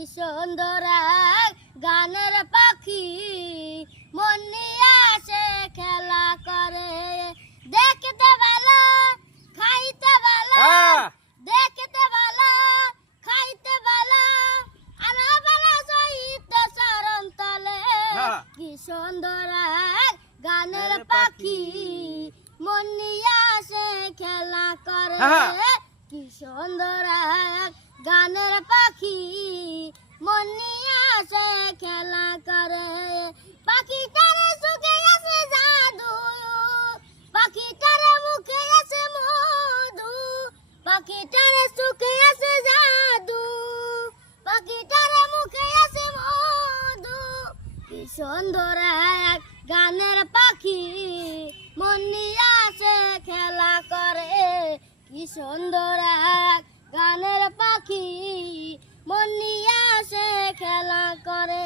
কি সুন্দর এক গানের পাখি মন নিয়ে আসে খেলা করে দেখতে ভালো খাইতে ভালো দেখতে ভালো খাইতে ভালো আনা ভালো সহিত চরণ তলে কি সুন্দর এক গানের পাখি মন নিয়ে আসে খেলা করে কি সুন্দর এক গানের পাখি মন নিয়ে আসে খেলা করে পাখিটারে সুখে আছে জাদু পাখিটারে মুখে আছে মধু পাখিটারে সুখে আছে জাদু পাখিটারে মুখে আছে মধু কি সুন্দর এক গানের পাখি মন নিয়ে আসে খেলা করে কি সুন্দর এক গানের পাখি মন নিয়ে আসে খেলা করে